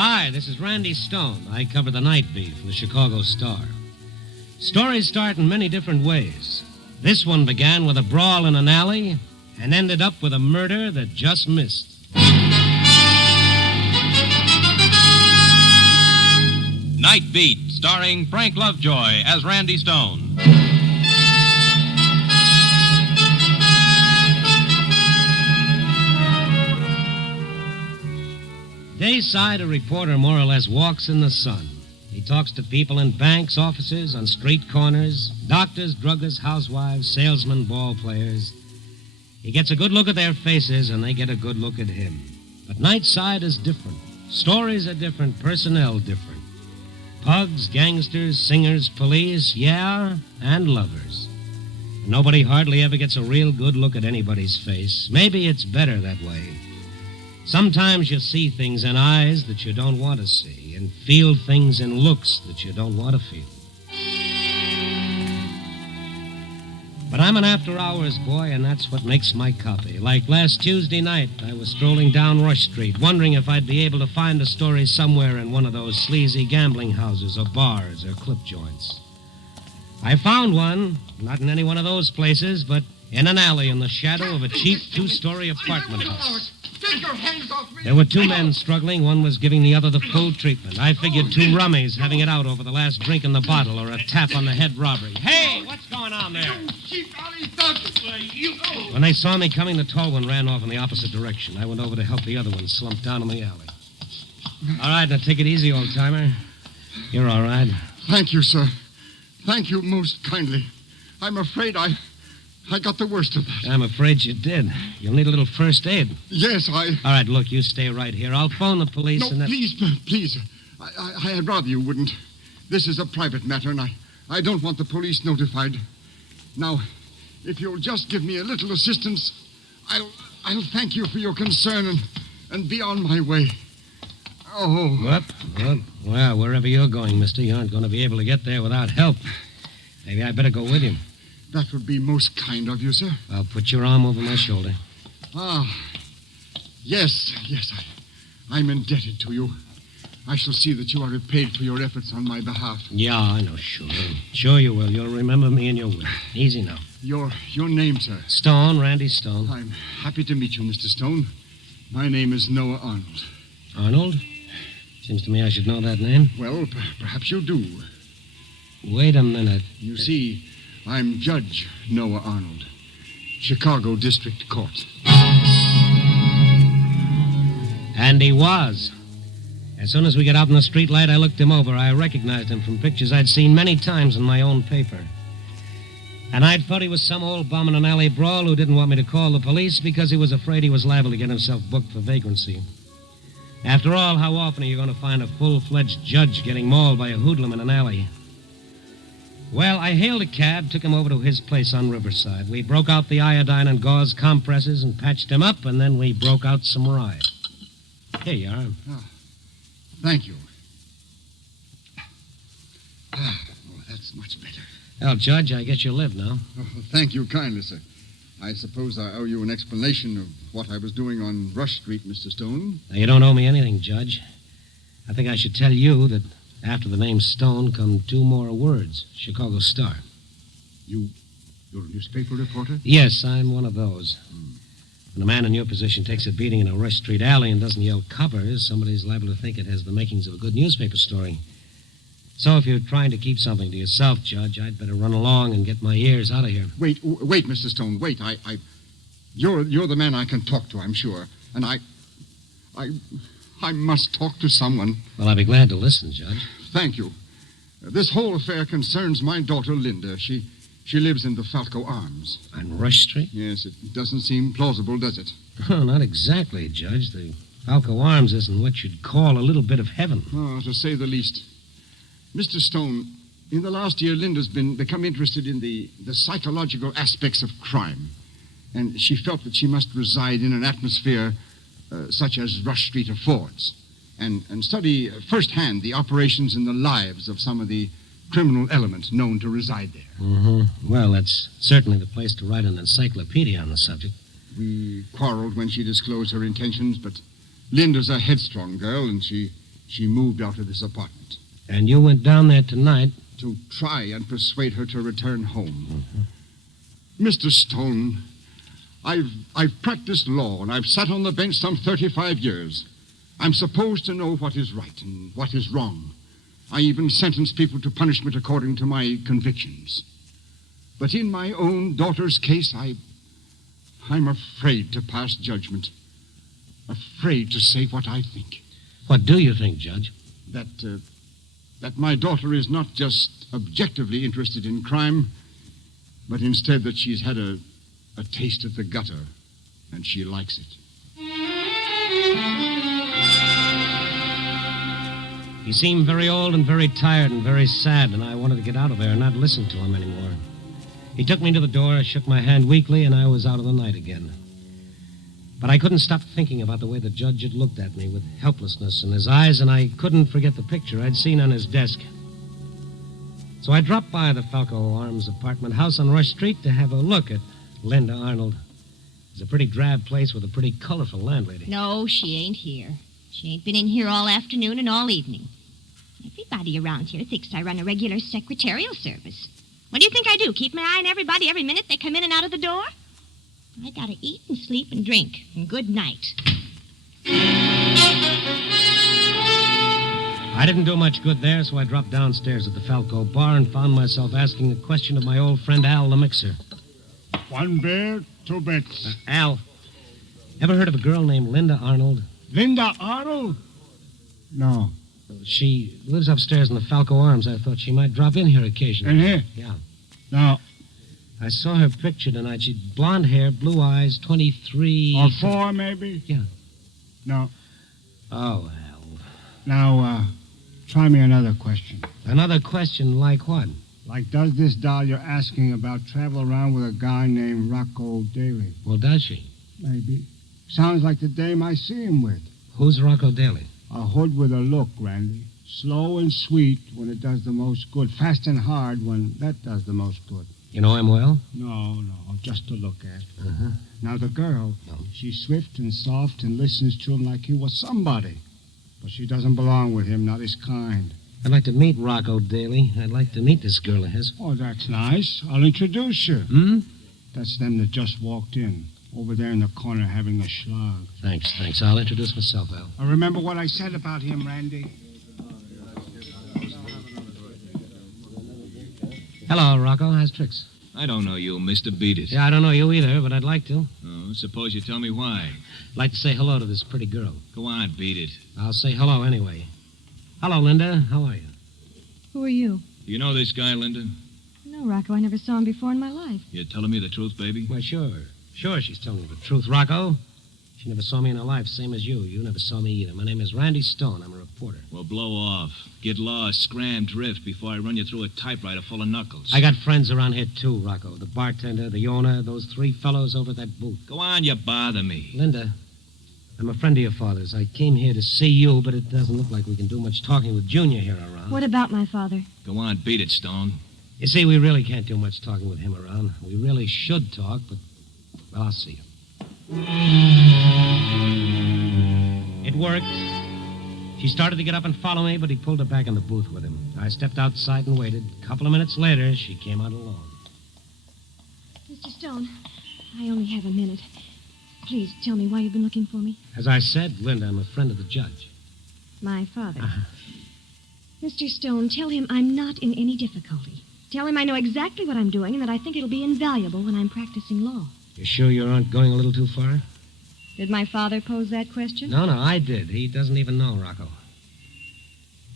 Hi, this is Randy Stone. I cover the Nightbeat for the Chicago Star. Stories start in many different ways. This one began with a brawl in an alley and ended up with a murder that just missed. Nightbeat, starring Frank Lovejoy as Randy Stone. Dayside, a reporter more or less walks in the sun. He talks to people in banks, offices, on street corners, doctors, druggists, housewives, salesmen, ball players. He gets a good look at their faces, and they get a good look at him. But Nightside is different. Stories are different, personnel different. Pugs, gangsters, singers, police, yeah, and lovers. Nobody hardly ever gets a real good look at anybody's face. Maybe it's better that way. Sometimes you see things in eyes that you don't want to see and feel things in looks that you don't want to feel. But I'm an after-hours boy, and that's what makes my copy. Like last Tuesday night, I was strolling down Rush Street, wondering if I'd be able to find a story somewhere in one of those sleazy gambling houses or bars or clip joints. I found one, not in any one of those places, but in an alley in the shadow of a cheap two-story apartment house. Take your hands off me! There were two men struggling. One was giving the other the full treatment. I figured two rummies having it out over the last drink in the bottle or a tap on the head robbery. Hey, what's going on there? When they saw me coming, the tall one ran off in the opposite direction. I went over to help the other one, slumped down in the alley. All right, now take it easy, old-timer. You're all right. Thank you, sir. Thank you most kindly. I'm afraid I got the worst of that. I'm afraid you did. You'll need a little first aid. Yes, All right, look, you stay right here. I'll phone the police No, and then... please. I'd rather you wouldn't. This is a private matter, and I don't want the police notified. Now, if you'll just give me a little assistance, I'll thank you for your concern and be on my way. Oh. What? Well, wherever you're going, mister, you aren't going to be able to get there without help. Maybe I better go with you. That would be most kind of you, sir. I'll put your arm over my shoulder. Yes, I'm indebted to you. I shall see that you are repaid for your efforts on my behalf. Yeah, I know, sure. Sure you will. You'll remember me and your will. Easy now. Your name, sir? Stone, Randy Stone. I'm happy to meet you, Mr. Stone. My name is Noah Arnold. Arnold? Seems to me I should know that name. Well, perhaps you do. Wait a minute. You see, I'm Judge Noah Arnold, Chicago District Court. And he was. As soon as we got out in the street light, I looked him over. I recognized him from pictures I'd seen many times in my own paper. And I'd thought he was some old bum in an alley brawl who didn't want me to call the police because he was afraid he was liable to get himself booked for vagrancy. After all, how often are you going to find a full-fledged judge getting mauled by a hoodlum in an alley? Well, I hailed a cab, took him over to his place on Riverside. We broke out the iodine and gauze compresses and patched him up, and then we broke out some rye. Here you are. Oh, thank you. Oh, that's much better. Well, Judge, I guess you live now. Oh, thank you kindly, sir. I suppose I owe you an explanation of what I was doing on Rush Street, Mr. Stone. Now, you don't owe me anything, Judge. I think I should tell you that after the name Stone come two more words, Chicago Star. You're a newspaper reporter? Yes, I'm one of those. When a man in your position takes a beating in a Rush Street alley and doesn't yell coppers, somebody's liable to think it has the makings of a good newspaper story. So if you're trying to keep something to yourself, Judge, I'd better run along and get my ears out of here. Wait, Mr. Stone, wait. You're the man I can talk to, I'm sure. And I must talk to someone. Well, I'd be glad to listen, Judge. Thank you. This whole affair concerns my daughter, Linda. She lives in the Falco Arms. On Rush Street? Yes, it doesn't seem plausible, does it? Oh, not exactly, Judge. The Falco Arms isn't what you'd call a little bit of heaven. Oh, to say the least. Mr. Stone, in the last year, Linda's become interested in the psychological aspects of crime. And she felt that she must reside in an atmosphere such as Rush Street affords, and study firsthand the operations and the lives of some of the criminal elements known to reside there. Mm-hmm. Well, that's certainly the place to write an encyclopedia on the subject. We quarreled when she disclosed her intentions, but Linda's a headstrong girl, and she she moved out of this apartment. And you went down there tonight? To try and persuade her to return home. Mr. Stone, I've practiced law, and I've sat on the bench some 35 years. I'm supposed to know what is right and what is wrong. I even sentence people to punishment according to my convictions. But in my own daughter's case, I'm afraid to pass judgment. Afraid to say what I think. What do you think, Judge? That my daughter is not just objectively interested in crime, but instead that she's had a taste of the gutter, and she likes it. He seemed very old and very tired and very sad, and I wanted to get out of there and not listen to him anymore. He took me to the door, I shook my hand weakly, and I was out of the night again. But I couldn't stop thinking about the way the judge had looked at me with helplessness in his eyes, and I couldn't forget the picture I'd seen on his desk. So I dropped by the Falco Arms apartment house on Rush Street to have a look at Linda Arnold. It's a pretty drab place with a pretty colorful landlady. No, she ain't here. She ain't been in here all afternoon and all evening. Everybody around here thinks I run a regular secretarial service. What do you think I do? Keep my eye on everybody every minute they come in and out of the door? I gotta eat and sleep and drink. And good night. I didn't do much good there, so I dropped downstairs at the Falco bar and found myself asking a question of my old friend Al the mixer. One beer, 2 bits. Al, ever heard of a girl named Linda Arnold? Linda Arnold? No. She lives upstairs in the Falco Arms. I thought she might drop in here occasionally. In here? Yeah. No. I saw her picture tonight. She'd blonde hair, blue eyes, 23... Or 4, maybe? Yeah. No. Oh, Al. Now, try me another question. Another question like what? Like, does this doll you're asking about travel around with a guy named Rocco Daly? Well, does she? Maybe. Sounds like the dame I see him with. Who's Rocco Daly? A hood with a look, Randy. Slow and sweet when it does the most good. Fast and hard when that does the most good. You know him well? No, just to look at. Uh-huh. Now, the girl, she's swift and soft and listens to him like he was somebody. But she doesn't belong with him, not his kind. I'd like to meet Rocco Daly. I'd like to meet this girl of his. Oh, that's nice. I'll introduce you. Hmm? That's them that just walked in. Over there in the corner having a schlag. Thanks. I'll introduce myself, Al. I remember what I said about him, Randy. Hello, Rocco. How's tricks? I don't know you, Mr. Beat It. Yeah, I don't know you either, but I'd like to. Oh, suppose you tell me why. I'd like to say hello to this pretty girl. Go on, Beat It. I'll say hello anyway. Hello, Linda. How are you? Who are you? Do you know this guy, Linda? No, Rocco, I never saw him before in my life. You telling me the truth, baby? Why, sure. Sure, she's telling you the truth, Rocco. She never saw me in her life, same as you. You never saw me either. My name is Randy Stone. I'm a reporter. Well, blow off. Get lost, scram, drift before I run you through a typewriter full of knuckles. I got friends around here, too, Rocco. The bartender, the owner, those 3 fellows over at that booth. Go on, you bother me. Linda, I'm a friend of your father's. I came here to see you, but it doesn't look like we can do much talking with Junior here around. What about my father? Go on, beat it, Stone. You see, we really can't do much talking with him around. We really should talk, but, well, I'll see you. It worked. She started to get up and follow me, but he pulled her back in the booth with him. I stepped outside and waited. A couple of minutes later, she came out alone. Mr. Stone, I only have a minute. Please tell me why you've been looking for me. As I said, Linda, I'm a friend of the judge. My father. Uh-huh. Mr. Stone, tell him I'm not in any difficulty. Tell him I know exactly what I'm doing and that I think it'll be invaluable when I'm practicing law. You sure you aren't going a little too far? Did my father pose that question? No, I did. He doesn't even know, Rocco.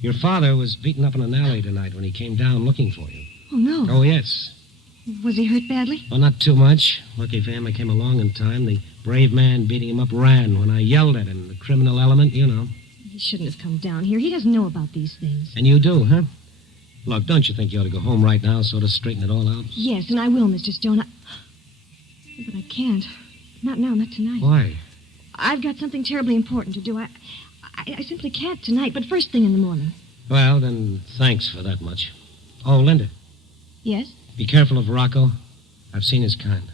Your father was beaten up in an alley tonight when he came down looking for you. Oh, no. Oh, yes. Was he hurt badly? Well, not too much. Lucky for him, I came along in time. The brave man beating him up ran when I yelled at him. The criminal element, you know. He shouldn't have come down here. He doesn't know about these things. And you do, huh? Look, don't you think you ought to go home right now, sort of straighten it all out? Yes, and I will, Mr. Stone. But I can't. Not now, not tonight. Why? I've got something terribly important to do. I simply can't tonight, but first thing in the morning. Well, then, thanks for that much. Oh, Linda. Yes? Be careful of Rocco. I've seen his kind.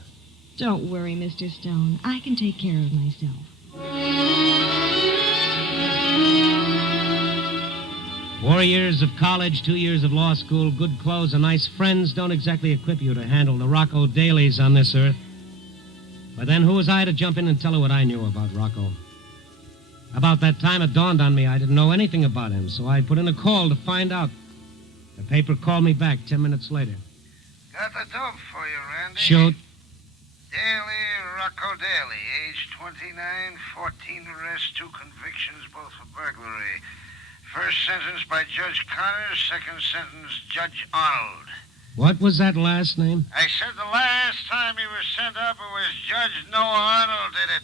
Don't worry, Mr. Stone. I can take care of myself. 4 years of college, 2 years of law school, good clothes, and nice friends don't exactly equip you to handle the Rocco dailies on this earth. But then who was I to jump in and tell her what I knew about Rocco? About that time, it dawned on me I didn't know anything about him, so I put in a call to find out. The paper called me back 10 minutes later. Got the dope for you, Randy. Shoot. Daly, Rocco Daly, age 29, 14 arrests, 2 convictions, both for burglary. First sentence by Judge Connors, second sentence, Judge Arnold. What was that last name? I said the last time he was sent up, it was Judge Noah Arnold did it.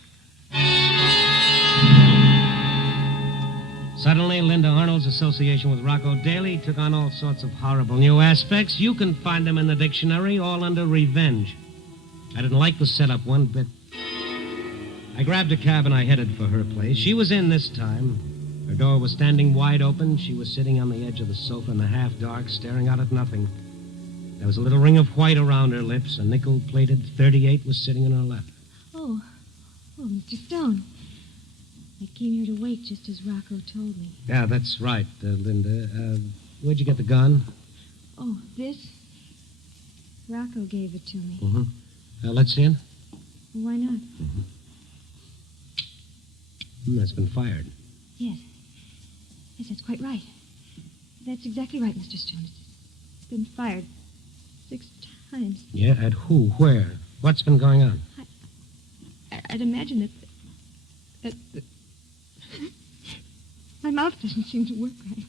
Suddenly, Linda Arnold's association with Rocco Daly took on all sorts of horrible new aspects. You can find them in the dictionary, all under revenge. I didn't like the setup one bit. I grabbed a cab and I headed for her place. She was in this time. Her door was standing wide open. She was sitting on the edge of the sofa in the half-dark, staring out at nothing. There was a little ring of white around her lips. A nickel-plated .38 was sitting in her lap. Oh, Mr. Stone. I came here to wait just as Rocco told me. Yeah, that's right, Linda. Where'd you get the gun? Oh, this? Rocco gave it to me. Mm-hmm. Let's see it. Why not? That's been fired. Yes. Yes, that's quite right. That's exactly right, Mr. Stone. It's been fired 6 times. Yeah, at who? Where? What's been going on? I'd imagine that my mouth doesn't seem to work right.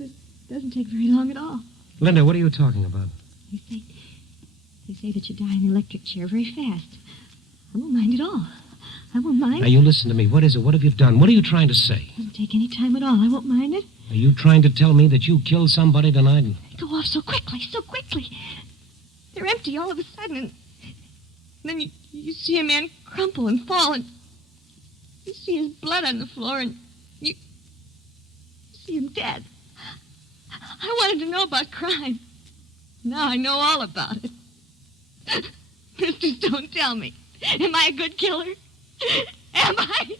It doesn't take very long at all. Linda, what are you talking about? They say that you die in the electric chair very fast. I won't mind at all. I won't mind. Now, you listen to me. What is it? What have you done? What are you trying to say? It doesn't take any time at all. I won't mind it. Are you trying to tell me that you killed somebody tonight? They go off so quickly, so quickly. They're empty all of a sudden, and then you see a man crumple and fall, and you see his blood on the floor, and you see him dead. I wanted to know about crime. Now I know all about it. Mr. Stone, tell me, am I a good killer? Am I?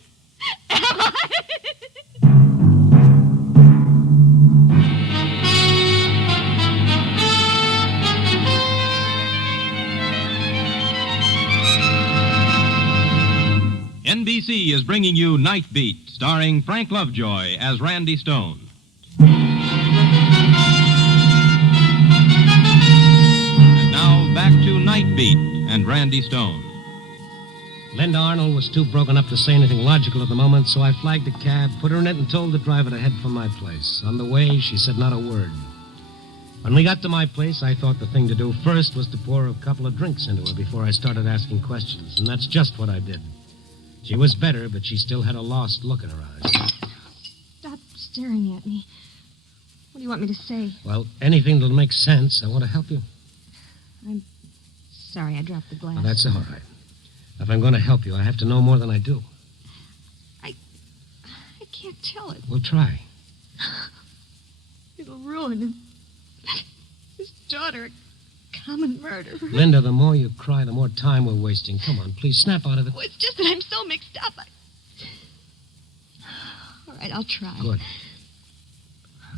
NBC is bringing you Nightbeat, starring Frank Lovejoy as Randy Stone. And now back to Nightbeat and Randy Stone. Linda Arnold was too broken up to say anything logical at the moment, so I flagged a cab, put her in it, and told the driver to head for my place. On the way, she said not a word. When we got to my place, I thought the thing to do first was to pour a couple of drinks into her before I started asking questions, and that's just what I did. She was better, but she still had a lost look in her eyes. Stop staring at me. What do you want me to say? Well, anything that'll make sense. I want to help you. I'm sorry I dropped the glass. Well, that's all right. If I'm going to help you, I have to know more than I do. I can't tell it. We'll try. It'll ruin his daughter, a common murderer. Linda, the more you cry, the more time we're wasting. Come on, please, snap out of it. Oh, it's just that I'm so mixed up. All right, I'll try. Good.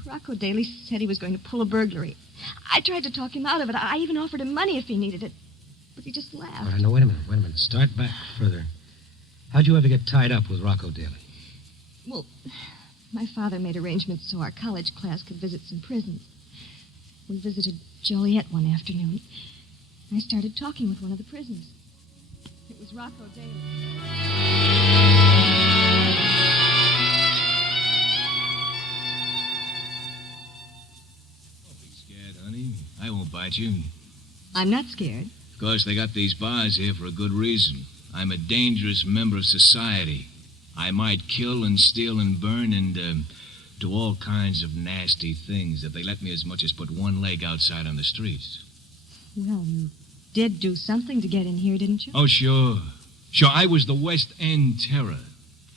Rocco Daly said he was going to pull a burglary. I tried to talk him out of it. I even offered him money if he needed it. But he just laughed. All right, now, wait a minute. Start back further. How'd you ever get tied up with Rocco Daly? Well, my father made arrangements so our college class could visit some prisons. We visited Joliet one afternoon. I started talking with one of the prisoners. It was Rocco Daly. Don't be scared, honey. I won't bite you. I'm not scared. Of course, they got these bars here for a good reason. I'm a dangerous member of society. I might kill and steal and burn and do all kinds of nasty things if they let me as much as put one leg outside on the streets. Well, you did do something to get in here, didn't you? Oh, sure. Sure, I was the West End Terror.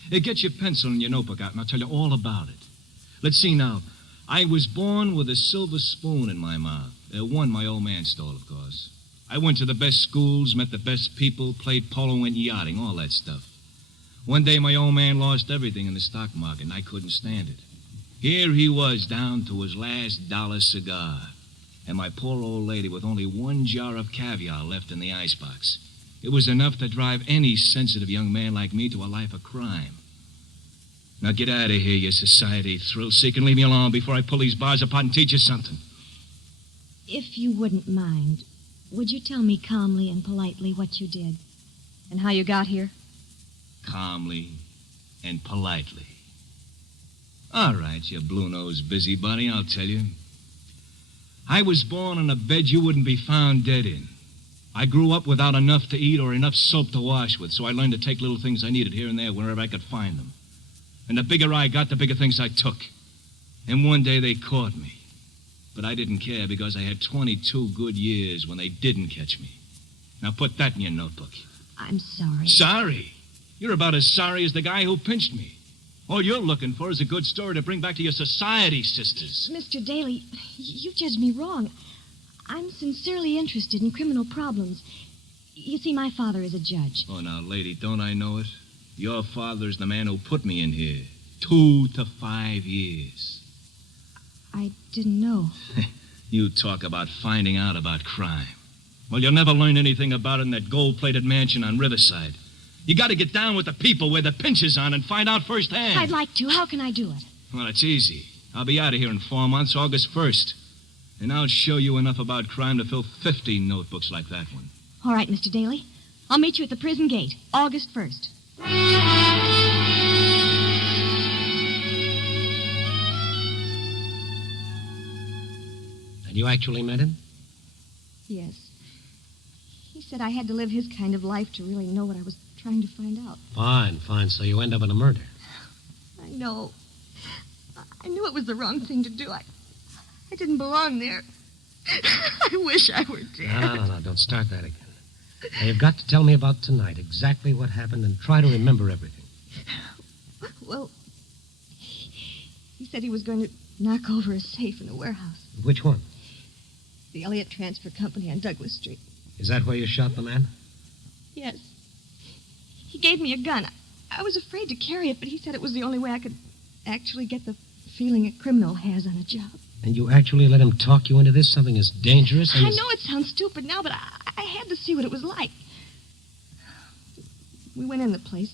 Get your pencil and your notebook out, and I'll tell you all about it. Let's see now. I was born with a silver spoon in my mouth. One my old man stole, of course. I went to the best schools, met the best people, played polo, went yachting, all that stuff. One day, my old man lost everything in the stock market, and I couldn't stand it. Here he was, down to his last dollar cigar. And my poor old lady with only one jar of caviar left in the icebox. It was enough to drive any sensitive young man like me to a life of crime. Now get out of here, you society thrill-seeker, and leave me alone before I pull these bars apart and teach you something. If you wouldn't mind, would you tell me calmly and politely what you did and how you got here? Calmly and politely. All right, you blue-nosed busybody, I'll tell you. I was born in a bed you wouldn't be found dead in. I grew up without enough to eat or enough soap to wash with, so I learned to take little things I needed here and there wherever I could find them. And the bigger I got, the bigger things I took. And one day they caught me. But I didn't care because I had 22 good years when they didn't catch me. Now put that in your notebook. I'm sorry. Sorry? You're about as sorry as the guy who pinched me. All you're looking for is a good story to bring back to your society sisters. Mr. Daly, you judged me wrong. I'm sincerely interested in criminal problems. You see, my father is a judge. Oh, now, lady, don't I know it? Your father's the man who put me in here. 2 to 5 years. I didn't know. You talk about finding out about crime. Well, you'll never learn anything about it in that gold-plated mansion on Riverside. You got to get down with the people where the pinch is on and find out firsthand. I'd like to. How can I do it? Well, it's easy. I'll be out of here in 4 months, August 1st. And I'll show you enough about crime to fill 50 notebooks like that one. All right, Mr. Daly. I'll meet you at the prison gate, August 1st. And you actually met him? Yes. He said I had to live his kind of life to really know what I was trying to find out. Fine. So you end up in a murder. I know. I knew it was the wrong thing to do. I didn't belong there. I wish I were dead. No. Don't start that again. Now, you've got to tell me about tonight, exactly what happened, and try to remember everything. Well, he said he was going to knock over a safe in a warehouse. Which one? The Elliott Transfer Company on Douglas Street. Is that where you shot the man? Yes. He gave me a gun. I was afraid to carry it, but he said it was the only way I could actually get the feeling a criminal has on a job. And you actually let him talk you into this? Something as dangerous as... I know it sounds stupid now, but I had to see what it was like. We went in the place.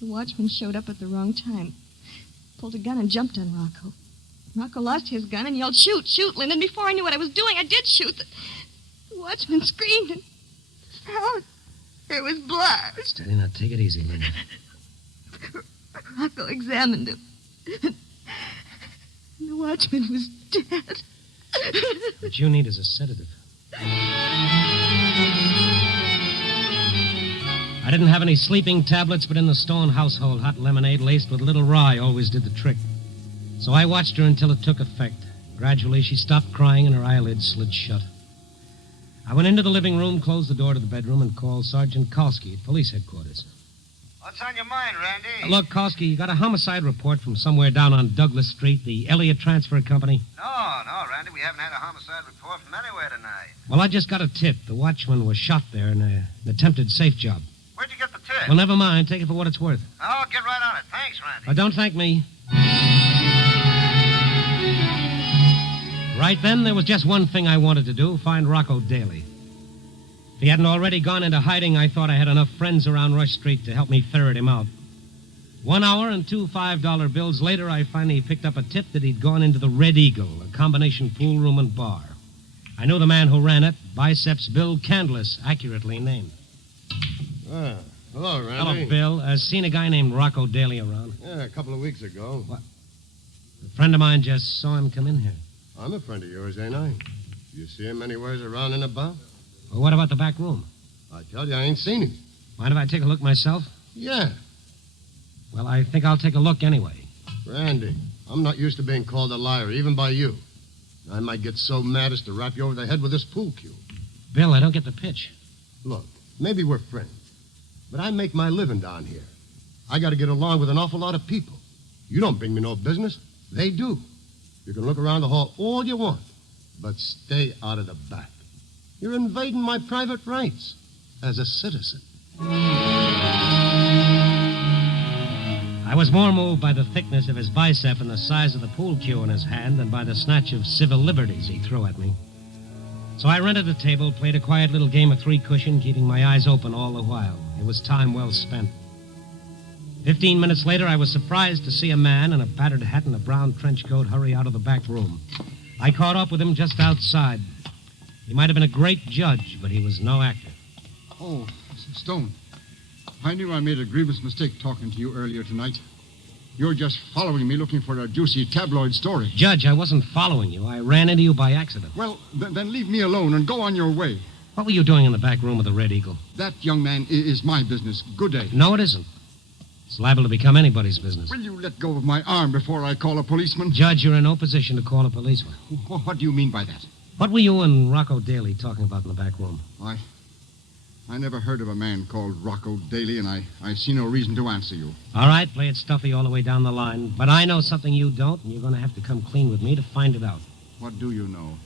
The watchman showed up at the wrong time. Pulled a gun and jumped on Rocco. Rocco lost his gun and yelled, "Shoot, shoot, Lyndon." Before I knew what I was doing, I did shoot. The watchman screamed and fell. There was blood. Steady, now take it easy, Linda. Rocco examined him. The watchman was dead. What you need is a sedative. I didn't have any sleeping tablets, but in the Stone household, hot lemonade laced with a little rye always did the trick. So I watched her until it took effect. Gradually, she stopped crying and her eyelids slid shut. I went into the living room, closed the door to the bedroom, and called Sergeant Kalski at police headquarters. What's on your mind, Randy? Look, Kalski, you got a homicide report from somewhere down on Douglas Street, the Elliott Transfer Company? No, Randy. We haven't had a homicide report from anywhere tonight. Well, I just got a tip. The watchman was shot there in an attempted safe job. Where'd you get the tip? Well, never mind. Take it for what it's worth. I'll get right on it. Thanks, Randy. Well, don't thank me. Right then, there was just one thing I wanted to do, find Rocco Daly. If he hadn't already gone into hiding, I thought I had enough friends around Rush Street to help me ferret him out. 1 hour and 2 $5 bills later, I finally picked up a tip that he'd gone into the Red Eagle, a combination pool room and bar. I knew the man who ran it, Biceps Bill Candless, accurately named. Hello, Randy. Hello, Bill. Seen a guy named Rocco Daly around? Yeah, a couple of weeks ago. What? A friend of mine just saw him come in here. I'm a friend of yours, ain't I? You see him anywheres around and about? Well, what about the back room? I tell you, I ain't seen him. Mind if I take a look myself? Yeah. Well, I think I'll take a look anyway. Randy, I'm not used to being called a liar, even by you. I might get so mad as to rap you over the head with this pool cue. Bill, I don't get the pitch. Look, maybe we're friends, but I make my living down here. I got to get along with an awful lot of people. You don't bring me no business. They do. You can look around the hall all you want, but stay out of the back. You're invading my private rights as a citizen. I was more moved by the thickness of his bicep and the size of the pool cue in his hand than by the snatch of civil liberties he threw at me. So I rented a table, played a quiet little game of three-cushion, keeping my eyes open all the while. It was time well spent. 15 minutes later, I was surprised to see a man in a battered hat and a brown trench coat hurry out of the back room. I caught up with him just outside. He might have been a great judge, but he was no actor. Oh, Stone. I knew I made a grievous mistake talking to you earlier tonight. You're just following me looking for a juicy tabloid story. Judge, I wasn't following you. I ran into you by accident. Well, then leave me alone and go on your way. What were you doing in the back room of the Red Eagle? That young man is my business. Good day. No, it isn't. It's liable to become anybody's business. Will you let go of my arm before I call a policeman? Judge, you're in no position to call a policeman. What do you mean by that? What were you and Rocco Daly talking about in the back room? I never heard of a man called Rocco Daly, and I see no reason to answer you. All right, play it stuffy all the way down the line. But I know something you don't, and you're going to have to come clean with me to find it out. What do you know?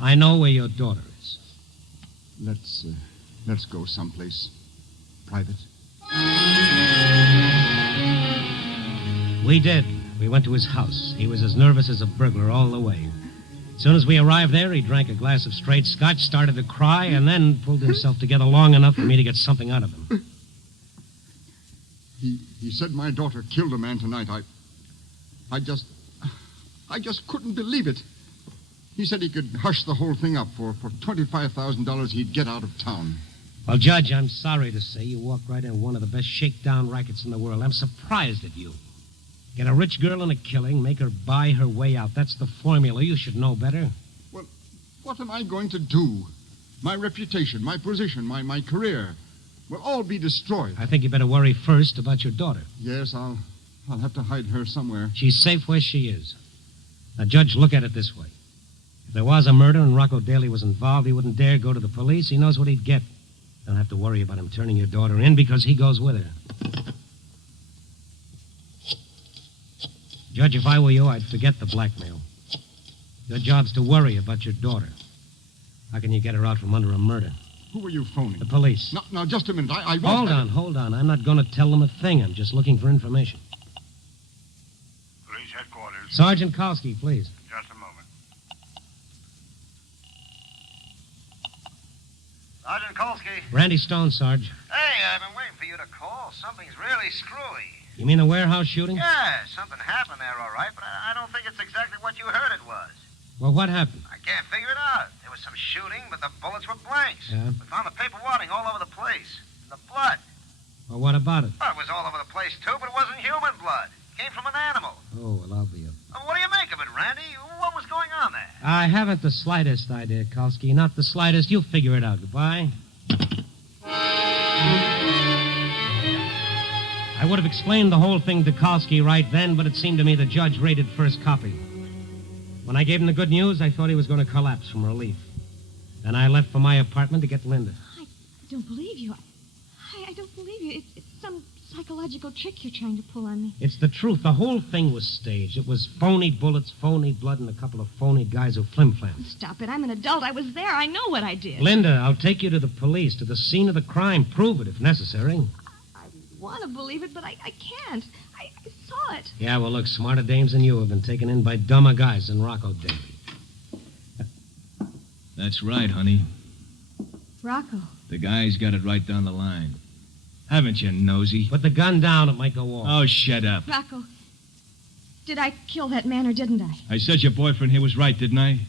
I know where your daughter is. Let's go someplace private. We did. We went to his house. He was as nervous as a burglar all the way. As soon as we arrived there, he drank a glass of straight scotch, started to cry, and then pulled himself together long enough for me to get something out of him. He said my daughter killed a man tonight. I just couldn't believe it. He said he could hush the whole thing up for $25,000 he'd get out of town. Well, Judge, I'm sorry to say you walked right in one of the best shakedown rackets in the world. I'm surprised at you. Get a rich girl in a killing, make her buy her way out. That's the formula. You should know better. Well, what am I going to do? My reputation, my position, my career will all be destroyed. I think you better worry first about your daughter. Yes, I'll have to hide her somewhere. She's safe where she is. Now, Judge, look at it this way. If there was a murder and Rocco Daly was involved, he wouldn't dare go to the police. He knows what he'd get. Don't have to worry about him turning your daughter in because he goes with her. Judge, if I were you, I'd forget the blackmail. Your job's to worry about your daughter. How can you get her out from under a murder? Who are you phoning? The police. Now, just a minute. I won't... Hold on. I'm not going to tell them a thing. I'm just looking for information. Police headquarters. Sergeant Kalski, please. Just a moment. Sergeant Kolsky. Randy Stone, Sarge. Hey, I've been waiting for you to call. Something's really screwy. You mean the warehouse shooting? Yeah, something happened there, all right, but I don't think it's exactly what you heard it was. Well, what happened? I can't figure it out. There was some shooting, but the bullets were blanks. Yeah? We found the paper wadding all over the place. And the blood. Well, what about it? Well, it was all over the place, too, but it wasn't human blood. It came from an animal. Oh, well, I'll be up. What do you make of it, Randy? What was going on there? I haven't the slightest idea, Kalski. Not the slightest. You'll figure it out. Goodbye. I would have explained the whole thing to Kalski right then, but it seemed to me the judge rated first copy. When I gave him the good news, I thought he was going to collapse from relief. Then I left for my apartment to get Linda. I don't believe you. I don't believe you. It's some psychological trick you're trying to pull on me. It's the truth. The whole thing was staged. It was phony bullets, phony blood, and a couple of phony guys who flim-flammed. Stop it. I'm an adult. I was there. I know what I did. Linda, I'll take you to the police, to the scene of the crime. Prove it if necessary. I want to believe it, but I can't. I saw it. Yeah, well, look, smarter dames than you have been taken in by dumber guys than Rocco Daly. That's right, honey. Rocco. The guy's got it right down the line. Haven't you, nosy? Put the gun down. It might go off. Oh, shut up. Rocco, did I kill that man or didn't I? I said your boyfriend here was right, didn't I?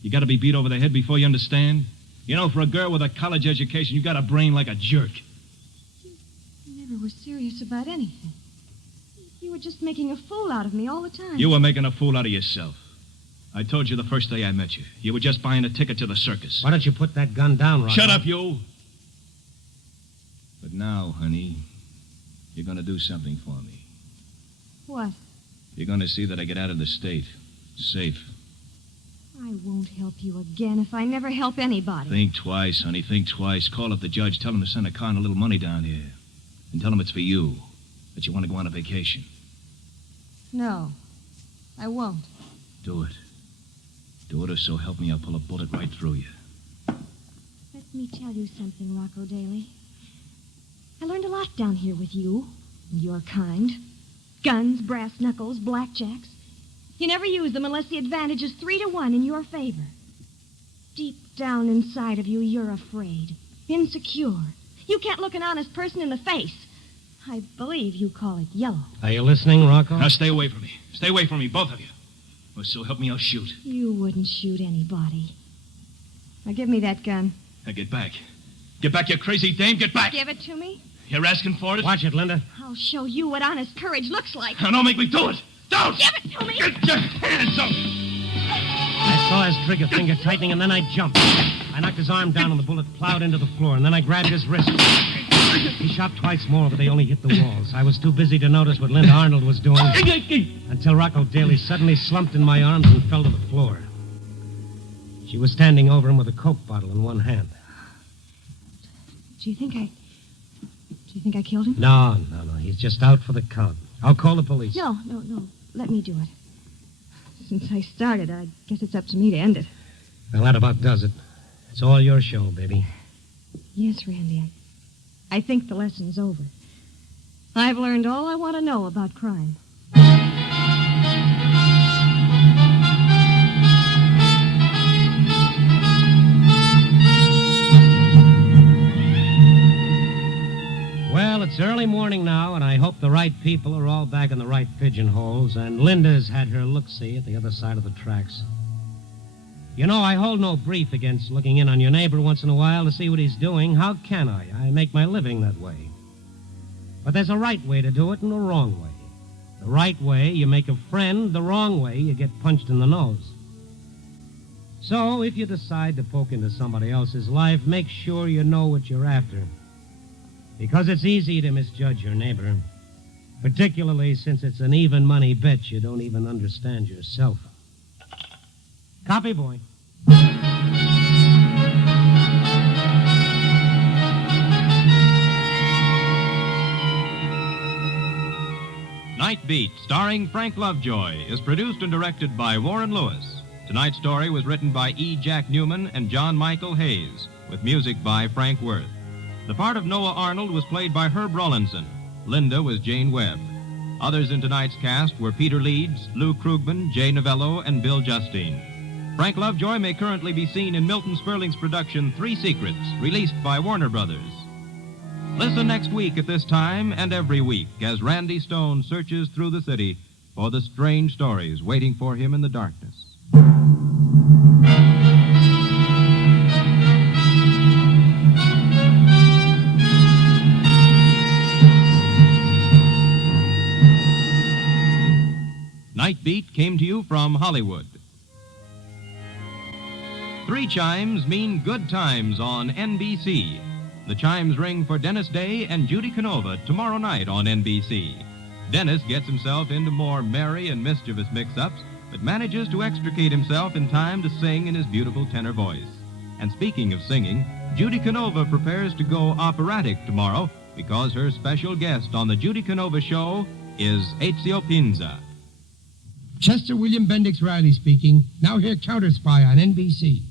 You got to be beat over the head before you understand. You know, for a girl with a college education, you got a brain like a jerk. You never were serious about anything. You were just making a fool out of me all the time. You were making a fool out of yourself. I told you the first day I met you. You were just buying a ticket to the circus. Why don't you put that gun down, Rocco? Shut up, you! But now, honey, you're going to do something for me. What? You're going to see that I get out of the state. Safe. I won't help you again if I never help anybody. Think twice, honey. Think twice. Call up the judge. Tell him to send a car and a little money down here. And tell him it's for you. That you want to go on a vacation. No, I won't. Do it. Do it, or so help me, I'll pull a bullet right through you. Let me tell you something, Rocco Daly. I learned a lot down here with you and your kind. Guns, brass knuckles, blackjacks. You never use them unless the advantage is 3-1 in your favor. Deep down inside of you, you're afraid, insecure. You can't look an honest person in the face. I believe you call it yellow. Are you listening, Rocco? Now stay away from me. Stay away from me, both of you. Or so help me, I'll shoot. You wouldn't shoot anybody. Now give me that gun. Now get back. Get back, you crazy dame. Get back. Give it to me. You're asking for it? Watch it, Linda. I'll show you what honest courage looks like. Now don't make me do it. Don't! Give it to me. Get your hands up. I saw his trigger finger tightening, and then I jumped. I knocked his arm down, and the bullet plowed into the floor, and then I grabbed his wrist. He shot twice more, but they only hit the walls. I was too busy to notice what Linda Arnold was doing until Rocco Daly suddenly slumped in my arms and fell to the floor. She was standing over him with a Coke bottle in one hand. Do you think I killed him? No. He's just out for the count. I'll call the police. No. Let me do it. Since I started, I guess it's up to me to end it. Well, that about does it. It's all your show, baby. Yes, Randy. I think the lesson's over. I've learned all I want to know about crime. Well, it's early morning now, and I hope the right people are all back in the right pigeonholes, and Linda's had her look-see at the other side of the tracks. You know, I hold no brief against looking in on your neighbor once in a while to see what he's doing. How can I? I make my living that way. But there's a right way to do it and a wrong way. The right way, you make a friend. The wrong way, you get punched in the nose. So, if you decide to poke into somebody else's life, make sure you know what you're after. Because it's easy to misjudge your neighbor, particularly since it's an even money bet you don't even understand yourself. Copy, boy. Nightbeat, starring Frank Lovejoy, is produced and directed by Warren Lewis. Tonight's story was written by E. Jack Newman and John Michael Hayes, with music by Frank Worth. The part of Noah Arnold was played by Herb Rawlinson. Linda was Jane Webb. Others in tonight's cast were Peter Leeds, Lou Krugman, Jay Novello, and Bill Justine. Frank Lovejoy may currently be seen in Milton Sperling's production 3 Secrets, released by Warner Brothers. Listen next week at this time and every week as Randy Stone searches through the city for the strange stories waiting for him in the darkness. Nightbeat came to you from Hollywood. 3 chimes mean good times on NBC. The chimes ring for Dennis Day and Judy Canova tomorrow night on NBC. Dennis gets himself into more merry and mischievous mix-ups, but manages to extricate himself in time to sing in his beautiful tenor voice. And speaking of singing, Judy Canova prepares to go operatic tomorrow because her special guest on the Judy Canova Show is Ezio Pinza. Chester William Bendix Riley speaking. Now hear Counter Spy on NBC.